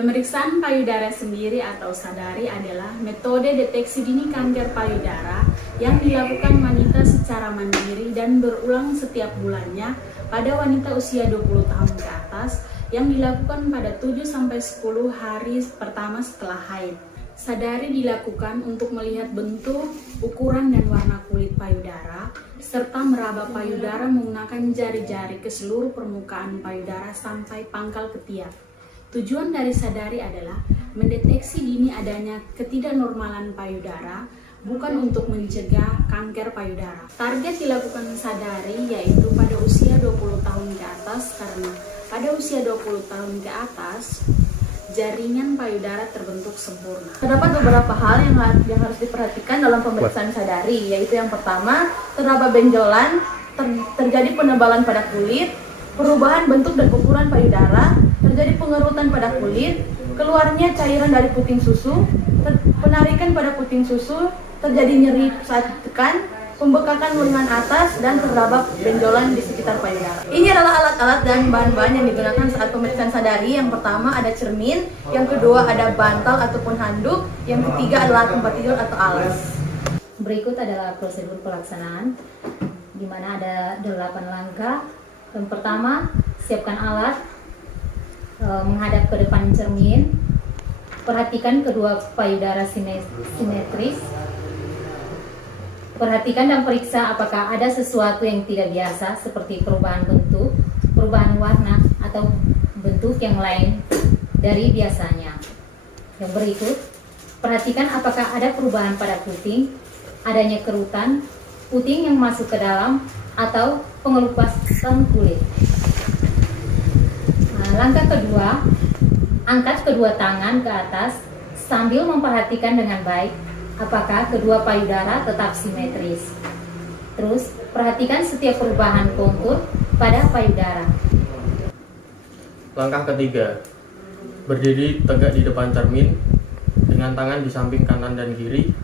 Pemeriksaan payudara sendiri atau sadari adalah metode deteksi dini kanker payudara yang dilakukan wanita secara mandiri dan berulang setiap bulannya pada wanita usia 20 tahun ke atas yang dilakukan pada 7-10 hari pertama setelah haid. Sadari dilakukan untuk melihat bentuk, ukuran, dan warna kulit payudara, serta meraba payudara menggunakan jari-jari ke seluruh permukaan payudara sampai pangkal ketiak. Tujuan dari sadari adalah mendeteksi dini adanya ketidaknormalan payudara, bukan untuk mencegah kanker payudara. Target dilakukan sadari yaitu pada usia 20 tahun ke atas karena pada usia 20 tahun ke atas jaringan payudara terbentuk sempurna. Terdapat beberapa hal yang harus diperhatikan dalam pemeriksaan sadari, yaitu yang pertama, terdapat benjolan, terjadi penebalan pada kulit, perubahan bentuk dan ukuran payudara, terjadi pengerutan pada kulit, keluarnya cairan dari puting susu, penarikan pada puting susu, terjadi nyeri saat ditekan, pembekakan lengan atas, dan terdapat benjolan di sekitar payudara. Ini adalah alat-alat dan bahan-bahan yang digunakan saat pemeriksaan sadari. Yang pertama ada cermin, yang kedua ada bantal ataupun handuk, yang ketiga adalah tempat tidur atau alas. Berikut adalah prosedur pelaksanaan, di mana ada 8 langkah. Yang pertama, siapkan alat, menghadap ke depan cermin, perhatikan kedua payudara simetris, perhatikan dan periksa apakah ada sesuatu yang tidak biasa seperti perubahan bentuk, perubahan warna, atau bentuk yang lain dari biasanya. Yang berikut, perhatikan apakah ada perubahan pada puting, adanya kerutan, puting yang masuk ke dalam, atau pengelupasan kulit. Langkah kedua, angkat kedua tangan ke atas sambil memperhatikan dengan baik apakah kedua payudara tetap simetris. Terus, perhatikan setiap perubahan kontur pada payudara. Langkah ketiga, berdiri tegak di depan cermin dengan tangan di samping kanan dan kiri,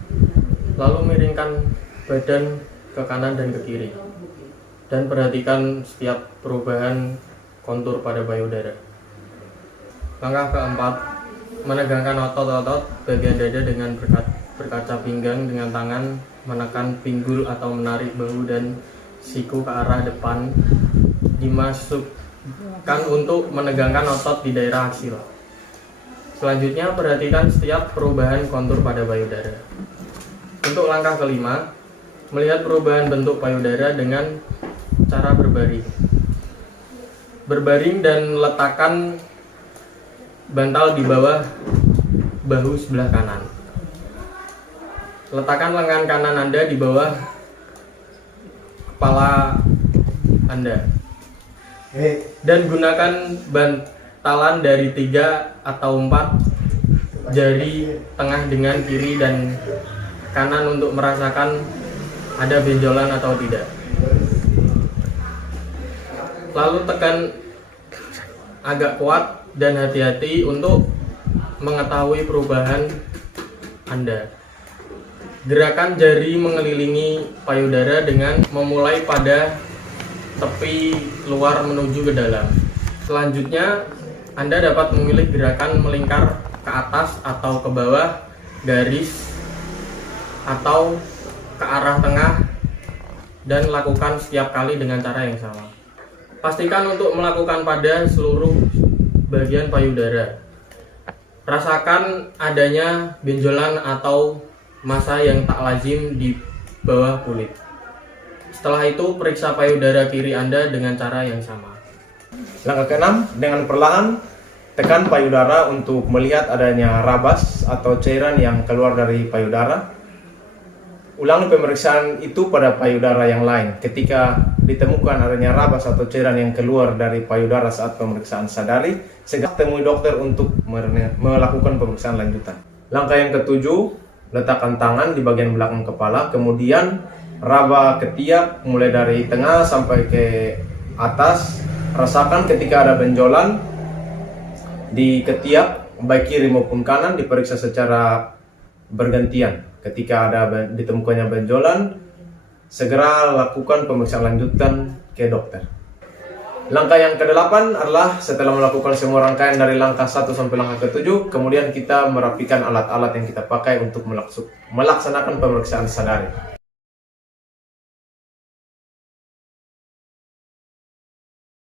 lalu miringkan badan ke kanan dan ke kiri, dan perhatikan setiap perubahan kontur pada payudara. Langkah keempat, menegangkan otot-otot bagian dada dengan berkaca pinggang dengan tangan menekan pinggul atau menarik bahu dan siku ke arah depan, dimasukkan untuk menegangkan otot di daerah aksila. Selanjutnya, perhatikan setiap perubahan kontur pada payudara. Untuk langkah kelima, melihat perubahan bentuk payudara dengan cara berbaring. Berbaring dan letakkan bantal di bawah bahu sebelah kanan. Letakkan lengan kanan Anda di bawah kepala Anda. Dan gunakan bantalan dari 3 atau 4 jari tengah dengan kiri dan kanan untuk merasakan ada benjolan atau tidak. Lalu tekan agak kuat dan hati-hati untuk mengetahui perubahan Anda. Gerakan jari mengelilingi payudara dengan memulai pada tepi luar menuju ke dalam. Selanjutnya, Anda dapat memilih gerakan melingkar ke atas atau ke bawah garis atau ke arah tengah dan lakukan setiap kali dengan cara yang sama. Pastikan untuk melakukan pada seluruh bagian payudara. Rasakan adanya benjolan atau massa yang tak lazim di bawah kulit. Setelah itu, periksa payudara kiri Anda dengan cara yang sama. Langkah keenam, dengan perlahan tekan payudara untuk melihat adanya rabas atau cairan yang keluar dari payudara. Ulangi pemeriksaan itu pada payudara yang lain. Ketika ditemukan adanya rabas atau cairan yang keluar dari payudara saat pemeriksaan sadari, segera temui dokter untuk melakukan pemeriksaan lanjutan. Langkah yang ketujuh, letakkan tangan di bagian belakang kepala, kemudian raba ketiak mulai dari tengah sampai ke atas. Rasakan ketika ada benjolan di ketiak, baik kiri maupun kanan, diperiksa secara bergantian. Ketika ada ditemukannya benjolan, segera lakukan pemeriksaan lanjutan ke dokter. Langkah yang ke-8 adalah setelah melakukan semua rangkaian dari langkah 1 sampai langkah ke-7, kemudian kita merapikan alat-alat yang kita pakai untuk melaksanakan pemeriksaan sadari.